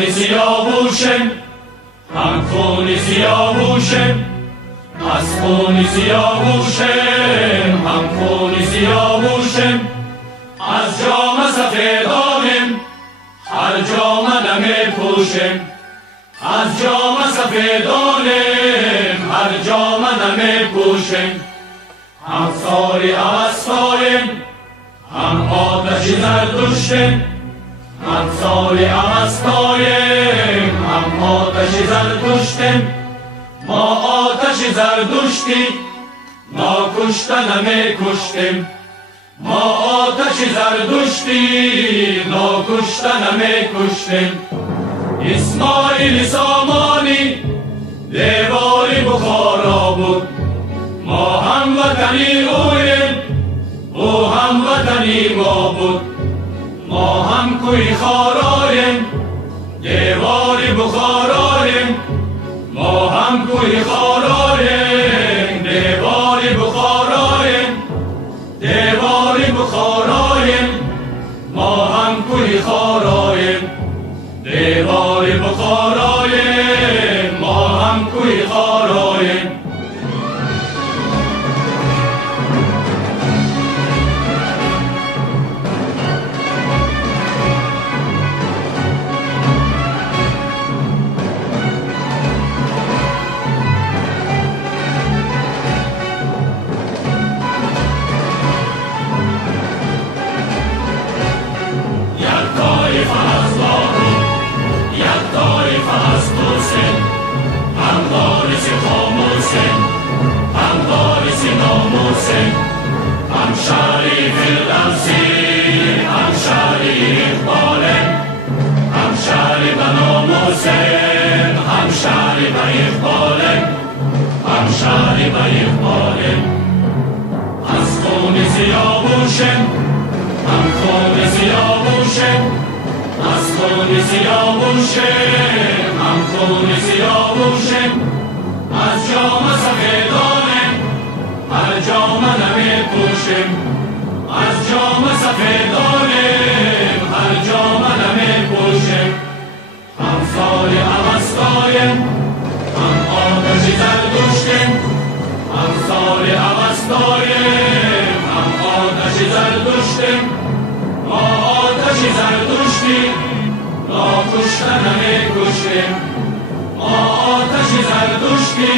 خونی سیاوشیم، هم خونی سیاوشیم، از خونی سیاوشیم، هم خونی سیاوشیم، از جام سفیدانیم، هر جامه نمی پوشیم، از جام سفیدانیم، هر جامه نمی پوشیم، هم ساری اوستاییم، هم آتش زردشتیم، هم ساری اوستاییم، هم آتش زردشتیم، ما آتش زردشتی ناکشته نمی کشتیم، ما آتش زردشتی ناکشته نمی کشتیم. اسماعیل سامانی دیواری بخارا بود، ما هم وطنی اویم، او هم وطنی ما بود، ما هم کوی خارایم، دیواری بخارایم، ما هم کوی خارایم، دیواری بخارایم، دیواری بخارایم، ما هم کوی خارایم، دیواری بخارایم، ما هم کوی خارایم. هم شریف الامسی، هم شریف بالم، هم شریف ناموسم، هم شریف اقبالم، هم شریف اقبالم. از خون سیاوشم، هم خون سیاوشم، از خون سیاوشم، هم خون سیاوشم، از جام سفیدانم، هر جامه نمی پوشیم، از جام سفیدانیم، هر جامه نمی پوشیم، هم ساری اوستاییم، هم آتش زردشتیم، هم ساری اوستاییم، هم آتش زردشتیم، ما آتش زردشتی ناکشته نمی کشتیم، ما آتش زردشتی